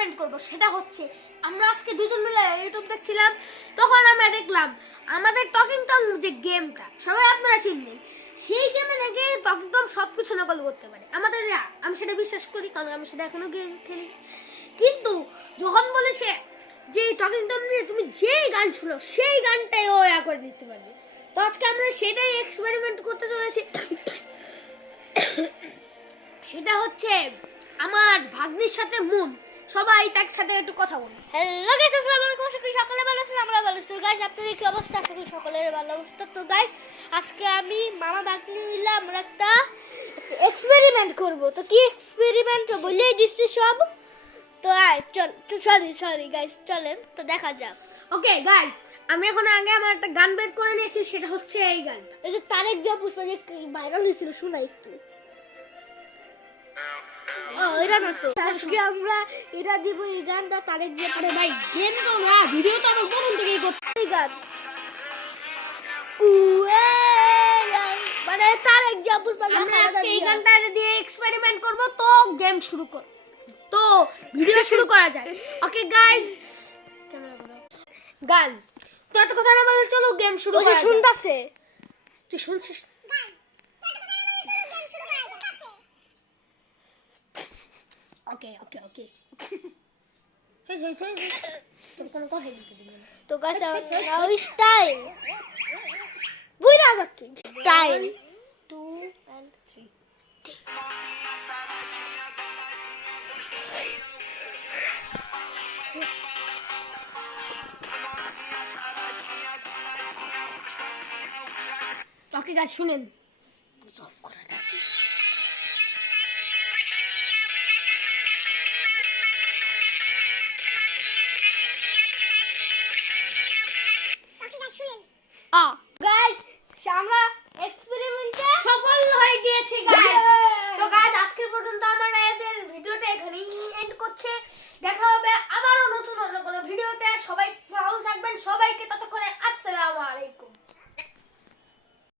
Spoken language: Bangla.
এক্সপেরিমেন্ট করব, সেটা হচ্ছে আমরা আজকে দুজন মিলে ইউটিউব দেখছিলাম, তখন আমরা দেখলাম আমাদের টকিং টম যে গেমটা সবাই আপনারা চিনবেন, সেই গেমে নাকি টকিং টম সবকিছু নকল করতে পারে। আমাদের আমি সেটা বিশ্বাস করি, কারণ আমি সেটা এখনো গেম খেলি। কিন্তু যখন বলেছে যে টকিং টম নিয়ে তুমি যেই গান শুনো সেই গানটাই ও করে নিতে পারবে, তো আজকে আমরা সেটাই এক্সপেরিমেন্ট করতে চলেছি। সেটা হচ্ছে আমার ভাগ্নির সাথে মুন, সবাই তার সাথে একটু কথা বলি। হ্যালো গাইস, আসসালামু আলাইকুম। আশা করি সকলে ভালো আছেন, আমরা ভালো আছি। গাইস, আপনাদের কি অবস্থা? আশা করি সকলের ভালো অবস্থা। তো গাইস, আজকে আমি মামা ভাগ্নি মিলে আমরা একটা এক্সপেরিমেন্ট করব। তো কি এক্সপেরিমেন্ট বলেই দিচ্ছি সব। তো সরি গাইস, চলেন তো দেখা যাক। ওকে গাইস, আমি এখন আগে আমার একটা গান বের করে নিয়েছি, সেটা হচ্ছে এই গানটা। এই যে তারেক জিয়া পুষ্পা যে ভাইরাল হয়েছিল, শোনা একটু। এটা না তো, আজকে আমরা এটা দিব, এই গানটা তারেক জিয়া। আরে ভাই গেম তো না, ভিডিও তো আমি প্রথম থেকেই করছি। এই গান মানে তারেক জিয়া পুষ্পা আমরা আজকে এই গানটা দিয়ে এক্সপেরিমেন্ট করব, তো গেম শুরু কর, তো ভিডিও শুরু করা যায়। ওকে গাইস, গান তো এত কথা না বলে চলো গেম শুরু করা যাক। শুনতাছে, তুই শুনছিস? ওকে ওকে ওকে, তোর কোনো কথা বলতে দিবি না। তো গাছ স্টাইল বুঝা যাচ্ছে স্টাইল 2 and 3 ওকে গাইস শুনেন, অফ করা আছে। গাইস, আমরা এক্সপেরিমেন্টে সফল হয়ে গিয়েছি গাইস। তো গাইস, আজকের পর্যন্ত আমরা এদের ভিডিওটা এখানেই এন্ড করছে। দেখা হবে আবারও নতুন অন্য কোনো ভিডিওতে। সবাই ভালো থাকবেন, সবাইকে ততক্ষণ